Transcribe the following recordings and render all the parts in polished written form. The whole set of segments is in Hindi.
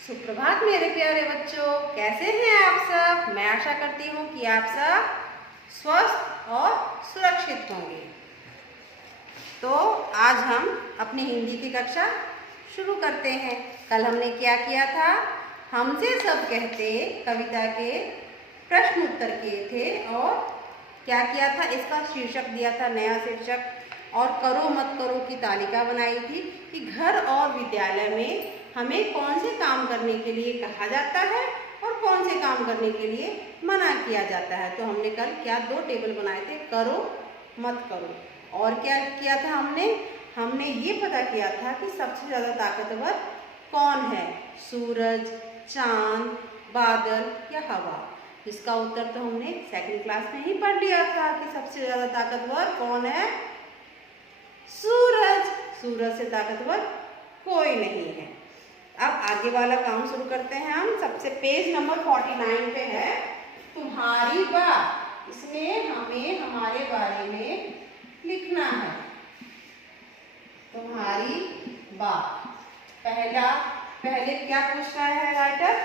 सुप्रभात मेरे प्यारे बच्चों, कैसे हैं आप सब। मैं आशा करती हूँ कि आप सब स्वस्थ और सुरक्षित होंगे। तो आज हम अपनी हिंदी की कक्षा शुरू करते हैं। कल हमने क्या किया था, हमसे सब कहते कविता के प्रश्न उत्तर किए थे और क्या किया था, इसका शीर्षक दिया था, नया शीर्षक, और करो मत करो की तालिका बनाई थी कि घर और विद्यालय में हमें कौन से काम करने के लिए कहा जाता है और कौन से काम करने के लिए मना किया जाता है। तो हमने कल क्या दो टेबल बनाए थे, करो मत करो, और क्या किया था हमने ये पता किया था कि सबसे ज़्यादा ताकतवर कौन है, सूरज, चांद, बादल या हवा। इसका उत्तर तो हमने सेकंड क्लास में ही पढ़ लिया था कि सबसे ज़्यादा ताकतवर कौन है, सूरज। सूरज से ताकतवर कोई नहीं है। अब आगे वाला काम शुरू करते हैं हम। सबसे पेज नंबर 49 पे है तुम्हारी बात। इसमें हमें हमारे बारे में लिखना है, तुम्हारी बात। पहले क्या पूछ रहा है राइटर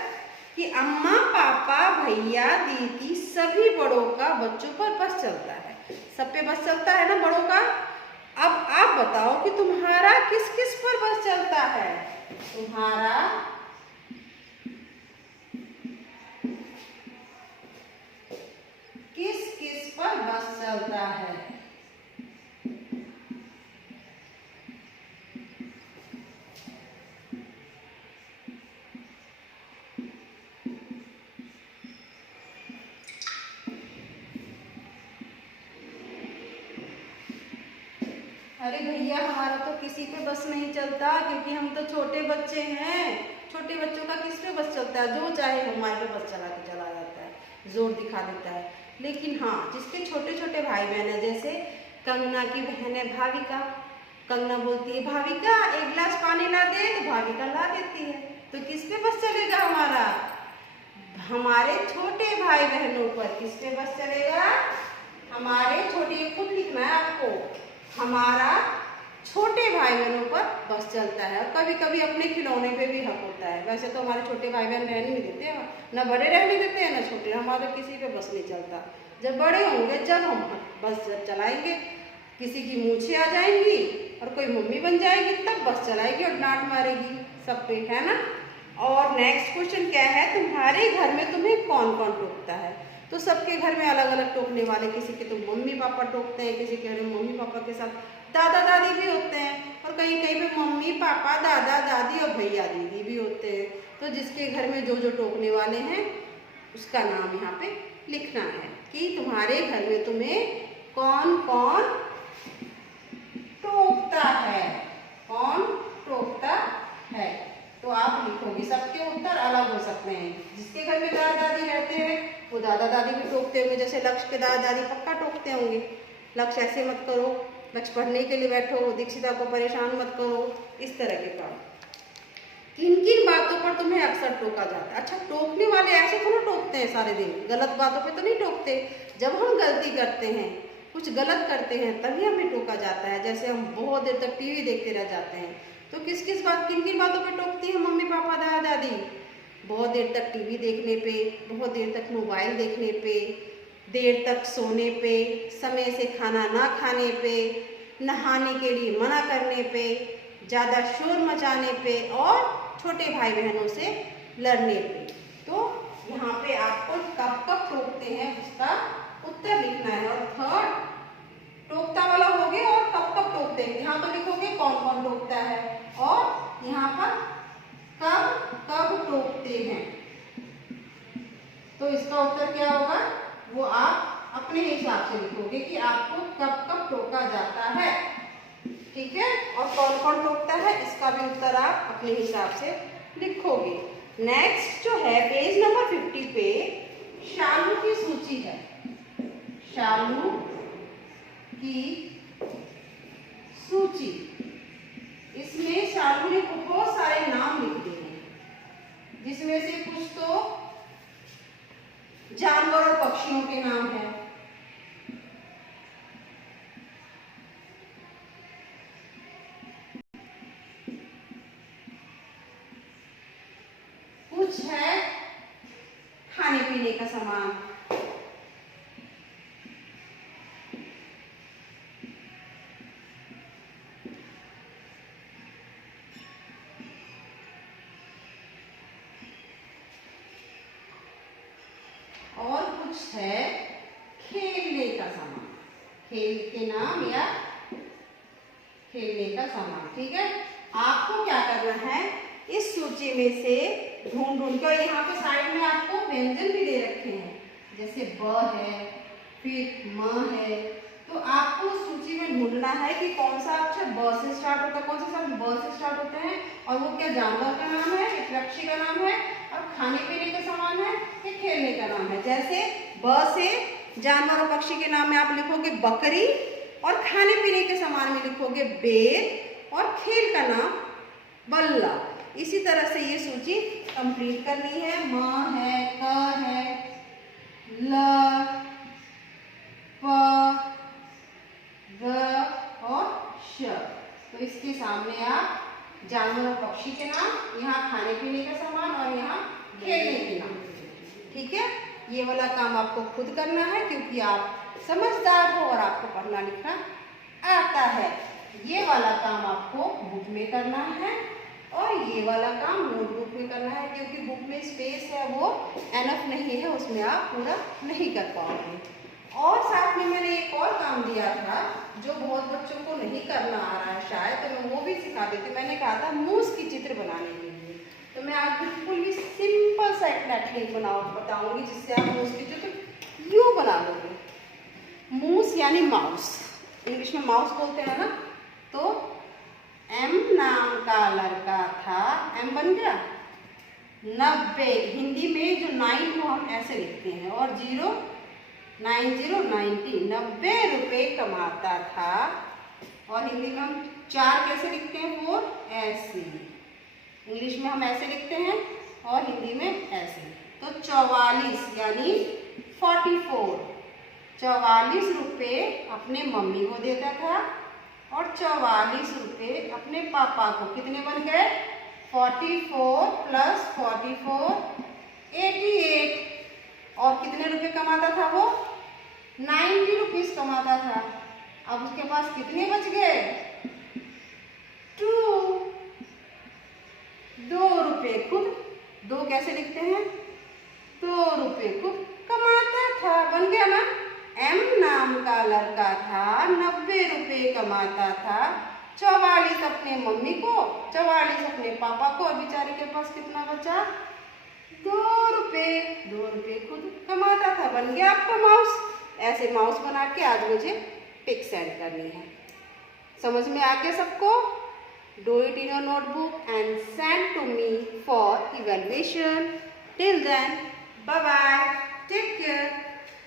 कि अम्मा, पापा, भैया, दीदी सभी बड़ों का बच्चों पर बस चलता है। सब पे बस चलता है ना बड़ों का। अब आप बताओ कि तुम्हारा किस किस पर बस चलता है। तुम्हारा किस किस पर बस चलता है। अरे भैया, हमारा तो किसी पे बस नहीं चलता, क्योंकि हम तो छोटे बच्चे हैं। छोटे बच्चों का किस पे बस चलता है, जो चाहे हमारे पे बस चला के चला जाता है, जोर दिखा देता है। लेकिन हाँ, जिसके छोटे छोटे भाई बहन है, जैसे कंगना की बहन है भाविका, कंगना बोलती है भाविका एक गिलास पानी ला दे, तो भाविका ला देती है। तो किस पे बस चलेगा हमारा, हमारे छोटे भाई बहनों पर किस पे बस चलेगा, हमारे छोटे, खुद लिखना है आपको, हमारा छोटे भाई बहनों पर बस चलता है। और कभी कभी अपने खिलौने पे भी हक होता है। वैसे तो हमारे छोटे भाई बहन रहने नहीं देते हैं, ना बड़े रहने देते हैं ना छोटे, हमारे किसी पे बस नहीं चलता। जब बड़े होंगे, जब हम बस जब चलाएंगे, किसी की मूछें आ जाएंगी और कोई मम्मी बन जाएगी, तब बस चलाएगी और डांट मारेगी सब पे, है ना। और नेक्स्ट क्वेश्चन क्या है, तुम्हारे घर में तुम्हें कौन कौन टोकता है। तो सबके घर में अलग अलग टोकने वाले, किसी के तो मम्मी पापा टोकते हैं, किसी के घर में मम्मी पापा के साथ दादा दादी भी होते हैं, और कहीं कहीं पे मम्मी पापा, दादा दादी और भैया दीदी भी होते हैं। तो जिसके घर में जो जो टोकने वाले हैं उसका नाम यहाँ पे लिखना है कि तुम्हारे घर में तुम्हें कौन कौन टोकता है, कौन टोकता है। तो आप लिखोगे, सबके उत्तर अलग हो सकते हैं। जिसके घर में दादा दादी रहते हैं वो दादा दादी भी टोकते होंगे, जैसे लक्ष्य के दादा दादी पक्का टोकते होंगे, लक्ष्य ऐसे मत करो, लक्ष्य पढ़ने के लिए बैठो, दीक्षिता को परेशान मत करो, इस तरह के काम। किन किन बातों पर तुम्हें अक्सर टोका जाता है। अच्छा, टोकने वाले ऐसे थोड़ा टोकते हैं सारे दिन, गलत बातों पे तो नहीं टोकते। जब हम गलती करते हैं, कुछ गलत करते हैं, तभी हमें टोका जाता है। जैसे हम बहुत देर तक टीवी देखते रह जाते हैं, तो किन किन बातों पे टोकती है मम्मी पापा दादा दादी, बहुत देर तक टीवी देखने पे, बहुत देर तक मोबाइल देखने पे, देर तक सोने पे, समय से खाना ना खाने पे, नहाने के लिए मना करने पे, ज़्यादा शोर मचाने पे, और छोटे भाई बहनों से लड़ने पे। तो यहाँ पे आपको कब कब टोकते हैं उसका उत्तर लिखना है। और थर्ड, टोकता वाला हो गया, और कब कब टोकते हैं यहाँ तो लिखोगे कौन कौन टोकता है, और यहाँ पर कब कब टोकते हैं। तो इसका उत्तर क्या होगा, वो आप अपने हिसाब से लिखोगे कि आपको कब कब टोका जाता है, ठीक है। और कौन कौन टोकता है इसका भी उत्तर आप अपने हिसाब से लिखोगे। नेक्स्ट जो है पेज नंबर 50 पे शालू की सूची है, शालू की सूची। इसमें शालू ने बहुत सारे नाम लिख दिए हैं, जिसमें से कुछ तो जानवर और पक्षियों के नाम है, कुछ है खाने पीने का सामान। और कुछ है खेलने का सामान, खेल के नाम या खेलने का सामान। ठीक है, आपको क्या करना है, इस सूची में से ढूंढ ढूंढ के, यहाँ पे साइड में आपको व्यंजन भी दे रखे हैं, जैसे ब है, फिर म है, तो आपको सूची में ढूंढना है कि कौन सा अक्षर ब से स्टार्ट होता है, कौन सा शब्द ब से स्टार्ट होते हैं, और वो क्या जानवर का नाम है, एक पक्षी का नाम है, और खाने पीने का सामान है, या खेलने का नाम है। जैसे ब से जानवर और पक्षी के नाम में आप लिखोगे बकरी, और खाने पीने के सामान में लिखोगे बेर, और खेल का नाम बल्ला। इसी तरह से ये सूची कंप्लीट करनी है। म है, क है, ल, प, ग और श। तो इसके सामने आप जानवर और पक्षी के नाम, यहाँ खाने पीने का सामान, और यहाँ खेलने के नाम। ठीक है, ये वाला काम आपको खुद करना है क्योंकि आप समझदार हो और आपको पढ़ना लिखना आता है। ये वाला काम आपको बुक में करना है, और ये वाला काम नोटबुक में करना है, क्योंकि बुक में स्पेस है वो एनफ नहीं है, उसमें आप पूरा नहीं कर पाओगे। और साथ में मैंने एक और काम दिया था जो बहुत बच्चों को नहीं करना आ रहा है शायद, तो मैं वो भी सिखा देती। मैंने कहा था मूस की चित्र बनाने के लिए, तो मैं आज बिल्कुल ही सिंपल सा एक टेक्निक बताऊंगी जिससे आप मूस की चित्र यूँ बना लोगे। मूस यानी माउस, इंग्लिश में माउस बोलते हैं ना। तो एम नाम का लड़का था, एम बन गया 90, हिंदी में जो 9 को हम ऐसे लिखते हैं, और 0 90 90 रुपए कमाता था। और हिंदी में हम 4 कैसे लिखते हैं, 4 ऐसे, इंग्लिश में हम ऐसे लिखते हैं और हिंदी में ऐसे। तो 44 यानी 44, 44 रुपये अपने मम्मी को देता था, और 44 रुपये अपने पापा को। कितने बन गए, 44 प्लस 44 88। और कितने रुपए कमाता था वो, 90 रुपीज कमाता था। अब उसके पास कितने बच गए, 2 रुपये खुद। 2 कैसे लिखते हैं, 2 रुपये खुद कमाता था, बन गया ना। एम नाम का लड़का था, 90 रुपये कमाता था, 44 अपने मम्मी को, 44 अपने पापा को, और बेचारे के पास कितना बचा, 2 रुपये। 2 रुपये खुद कमाता था, बन गया आपका माउस। ऐसे माउस बना के आज मुझे पिक सेंड करनी है। समझ में आ गया सबको? Do it in your notebook and send to me for evaluation. Till then, bye bye, take care.